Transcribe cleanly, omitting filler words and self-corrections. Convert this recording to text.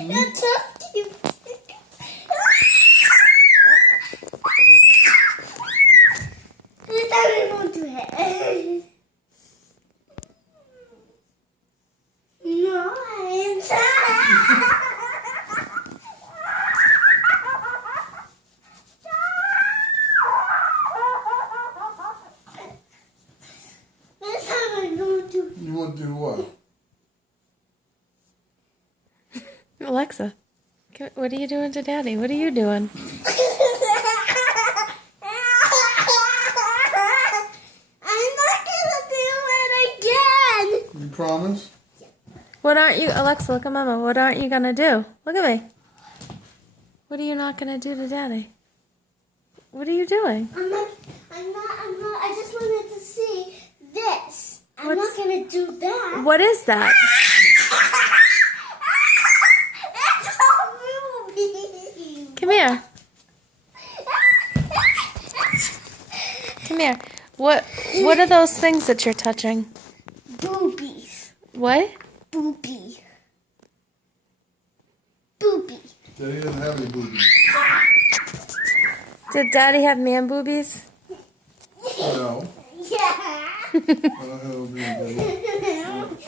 You're so cute. I want to hit. No, it's You want to do what? Alexa, what are you doing to Daddy? What are you doing? I'm not gonna do it again. You promise? What aren't you, Alexa, look at Mama. What aren't you gonna do? Look at me. What are you not gonna do to Daddy? What are you doing? I'm not, I just wanted to see this. I'm What's- not gonna do that. What is that? It's a movie. Come here. Come here. What are those things that you're touching? Boobies. What? Boobie. Boobie. Daddy doesn't have any boobies. Did Daddy have man boobies? No. Yeah. I don't have any boobies.